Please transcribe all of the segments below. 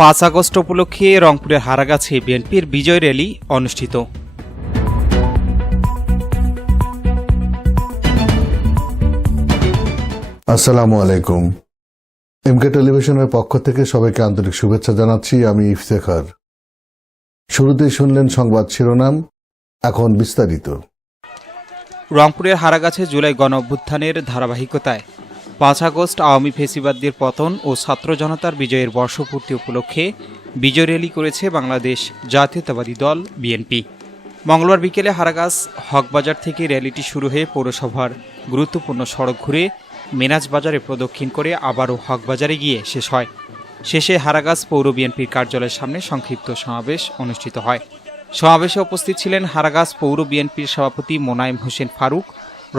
পাঁচ আগস্ট উপলক্ষে রংপুরের হারাগাছে বিএনপির বিজয় র্যালি অনুষ্ঠিত। আসসালামু আলাইকুম। এমকে টেলিভিশনের পক্ষ থেকে সবাইকে আন্তরিক শুভেচ্ছা জানাচ্ছি আমি ইফতেখার। শুরুতেই শুনলেন সংবাদ শিরোনাম এখন বিস্তারিত। রংপুরের হারাগাছে জুলাই গণ অভ্যুত্থানের ধারাবাহিকতায় পাঁচ আগস্ট আওয়ামী ফেসিবাদদের পতন ও ছাত্র জনতার বিজয়ের বর্ষপূর্তি উপলক্ষে বিজয় র্যালি করেছে বাংলাদেশ জাতীয়তাবাদী দল, বিএনপি। মঙ্গলবার বিকেলে হারাগাস হকবাজার থেকে র্যালিটি শুরু হয়ে পৌরসভার গুরুত্বপূর্ণ সড়ক ঘুরে মেনাজ বাজারে প্রদক্ষিণ করে আবারও হকবাজারে গিয়ে শেষ হয়। শেষে হারাগাস পৌর বিএনপির কার্যালয়ের সামনে সংক্ষিপ্ত সমাবেশ অনুষ্ঠিত হয়। সমাবেশে উপস্থিত ছিলেন হারাগাস পৌর বিএনপির সভাপতি মোনায়েম হোসেন ফারুক,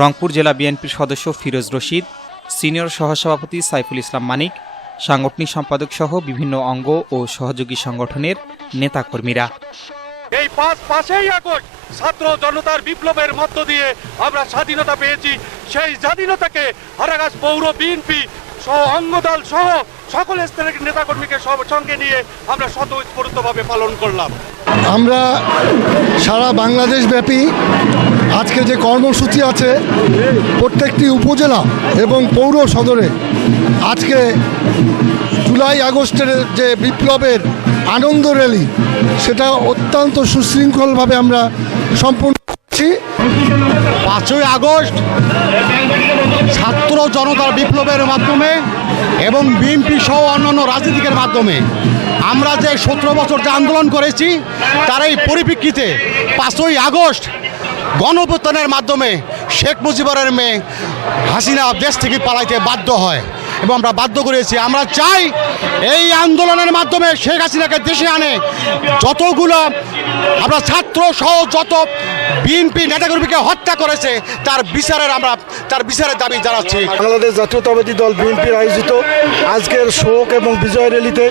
রংপুর জেলা বিএনপির সদস্য ফিরোজ রশিদ সিনিয়র সহসভাপতি সাইফুল ইসলাম মানিক সাংগঠনিক সম্পাদক সহ বিভিন্ন অঙ্গ ও সহযোগী সংগঠনের নেতাকর্মীরা। এই পাঁচ পাঁচই আগস্ট ছাত্র জনতার বিপ্লবের মধ্য দিয়ে আমরা স্বাধীনতা পেয়েছি। সেই স্বাধীনতাকে হারাগাছ পৌর বিএনপি সহ অঙ্গদল সহ সকল স্তরের নেতাকর্মীকে সব সঙ্গে নিয়ে আমরা স্বতঃস্ফূর্তভাবে পালন করলাম। আমরা সারা বাংলাদেশ ব্যাপী আজকে যে কর্মসূচি আছে প্রত্যেকটি উপজেলা এবং পৌর সদরে, আজকে জুলাই আগস্টের যে বিপ্লবের আনন্দ র্যালি, সেটা অত্যন্ত সুশৃঙ্খলভাবে আমরা সম্পূর্ণ করছি। পাঁচই আগস্ট ছাত্র জনতার বিপ্লবের মাধ্যমে এবং বিএনপি সহ অন্যান্য রাজনীতিকের মাধ্যমে আমরা যে সতেরো বছর যে আন্দোলন করেছি, তার এই পরিপ্রেক্ষিতে পাঁচই আগস্ট গণপ্রত্যানের মাধ্যমে শেখ মুজিবরের মেয়ে হাসিনা দেশ থেকে পালাইতে বাধ্য হয় এবং আমরা বাধ্য করেছি। আমরা চাই এই আন্দোলনের মাধ্যমে শেখ হাসিনাকে দেশে আনে। যতগুলো আমরা ছাত্র সহ যত বিএনপি নেতাকর্মীকে হত্যা করেছে, তার বিচারের আমরা তার বিচারের দাবি জানাচ্ছি। বাংলাদেশ জাতীয়তাবাদী দল বিএনপির আয়োজিত আজকের শোক এবং বিজয় র্যালিতে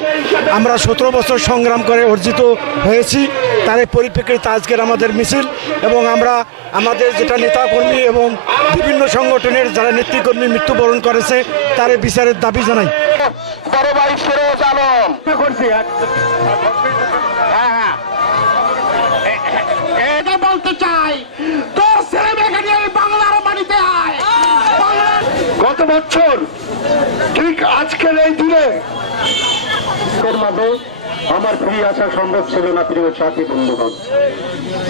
আমরা সতেরো বছর সংগ্রাম করে অর্জিত হয়েছি। তার এই পরিপ্রেক্ষিতে আজকের আমাদের মিছিল এবং আমরা আমাদের যেটা নেতাকর্মী এবং বিভিন্ন সংগঠনের যারা নেতৃকর্মী মৃত্যুবরণ করেছে তার এই বিচারের দাবি জানাই। হ্যাঁ, হ্যাঁ। এটা বলতে চাই তোর ছেলে মেয়েকে বাংলার মাটিতে আয়। গত বছর ঠিক আজকের এই দিনে এর মাঝে আমার ফিরে আসা সম্ভব ছিল না প্রিয় সাথী বন্ধুগণ।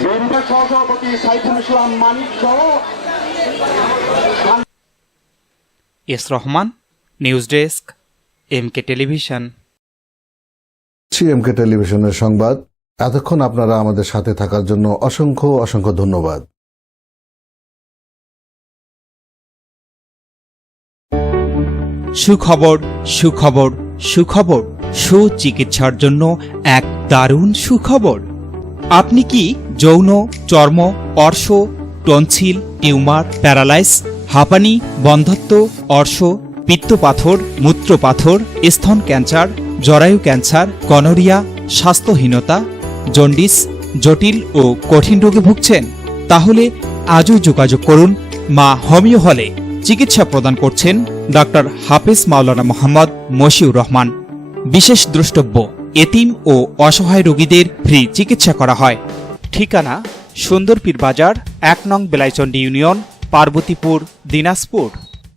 বিএনপি সহসভাপতি সাইফুল ইসলাম মানিক সহ S Rahman news desk MK television. MK টেলিভিশনের সংবাদ। এতক্ষণ আপনারা আমাদের সাথে থাকার জন্য অসংখ্য অসংখ্য ধন্যবাদ। সুখবর সুখবর সুখবর। সুচিকিৎসার জন্য এক দারুণ সুখবর। আপনি কি যৌন, চর্ম, অর্শ, টনসিল, টিউমার, প্যারালাইস, হাঁপানি, বন্ধত্ব, অর্শ, পিত্তপাথর, মূত্রপাথর, স্তন ক্যান্সার, জরায়ু ক্যান্সার গনোরিয়া স্বাস্থ্যহীনতা, জন্ডিস, জটিল ও কঠিন রোগে ভুগছেন? তাহলে আজই যোগাযোগ করুন মা হোমিও হলে। চিকিৎসা প্রদান করছেন ডক্টর হাফিজ মাওলানা মোহাম্মদ মশিউর রহমান। বিশেষ দ্রষ্টব্য, এতিম ও অসহায় রোগীদের ফ্রি চিকিৎসা করা হয়। ঠিকানা, সুন্দরপীর বাজার, এক নং বেলাইচন্ডী ইউনিয়ন, পার্বতীপুর, দিনাজপুর।